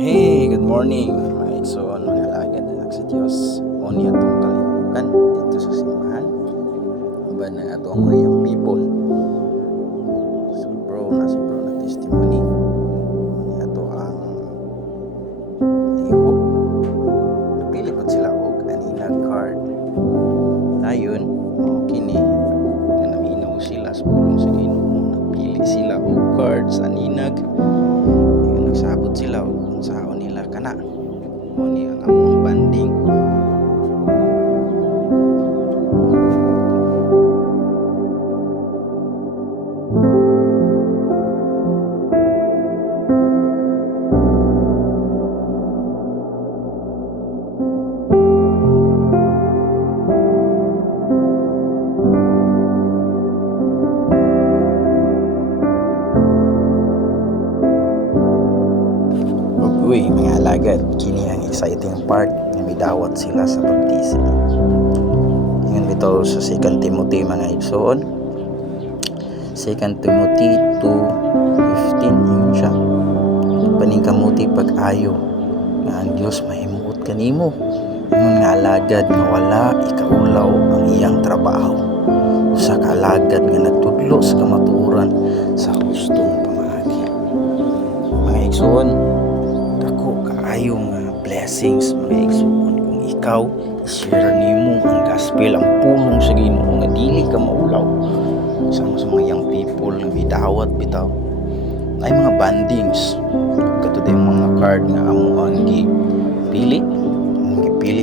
Hey, good morning mga igsoon, mga alagad anak sa Diyos. Oni atong kalihukan dito sa simbahan. Uban na ato ang mga young people. So bro na testimony. Oni ato ang lihok. Napili ko sila og anina card. Dayon, kini na naminaw sila sa pulong sa Ginoo. Napili sila og card sa aninag. Nagsabot sila og kung saan nila kana o niya ang among banding. Uy, mga alagad, kini ang exciting part na midawat sila sa baptism. Ngayon bitaw sa 2 Timothy mga igsoon. 2 Timothy 2:15 yun siya. Paningkamuti pag-ayo nga ang Dios mahimuot kanimo. Ingon nga alagad nga wala ikaulaw ang iyang trabaho. Usa ka alagad nga nagtudlo sa kamatuoran sa hustong pamaagi. Mga igsoon, kaayo nga blessings mga igsoon kung ikaw i-share nimo ang gospel, ang pulong sa Ginoo nga dili ka maulaw sa mga young people nga bidawat bitaw. Ay mga bandings katud yung mga card nga amo ang gipili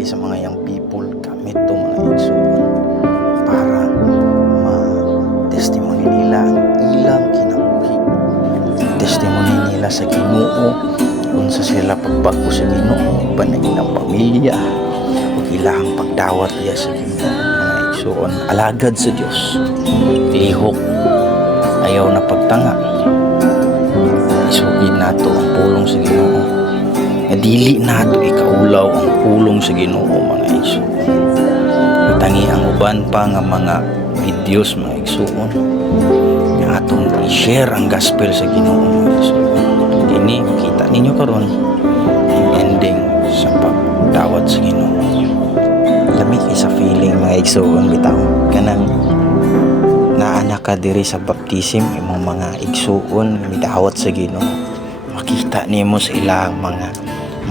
sa mga young people gamit to mga igsoon para ma-testimony nila ang ilang kinabuhi, testimony nila sa Ginoo kung sa sila pagbago sa Ginoo, panaginang pamilya, o ilahang pagdawat niya sa Ginoo. Mga igsoon, alagad sa Dios, lihok, ayaw na pagtanga. Isugid nato ang pulong sa Ginoo. Dili nato ikaulaw ang pulong sa Ginoo, mga igsoon. Tangi ang uban pa nga mga videos, mga igsoon, nga atong i-share ang gospel sa Ginoo, mga igsoon. Ini kita ninyo karon ang ending sa pagdawat sa Ginoo. Lami kay sa feeling mga igsoon bitaw kanang naanak ka diri sa baptism imong mga igsoon nga midawat sa Ginoo. Makita nimo sa ilang mga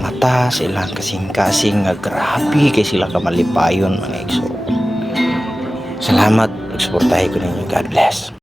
mata, sa ilang kasing-kasing nga grabe kay sila ka malipayon mga igsoon. Salamat, pagsuportahin ko ninyo. God bless.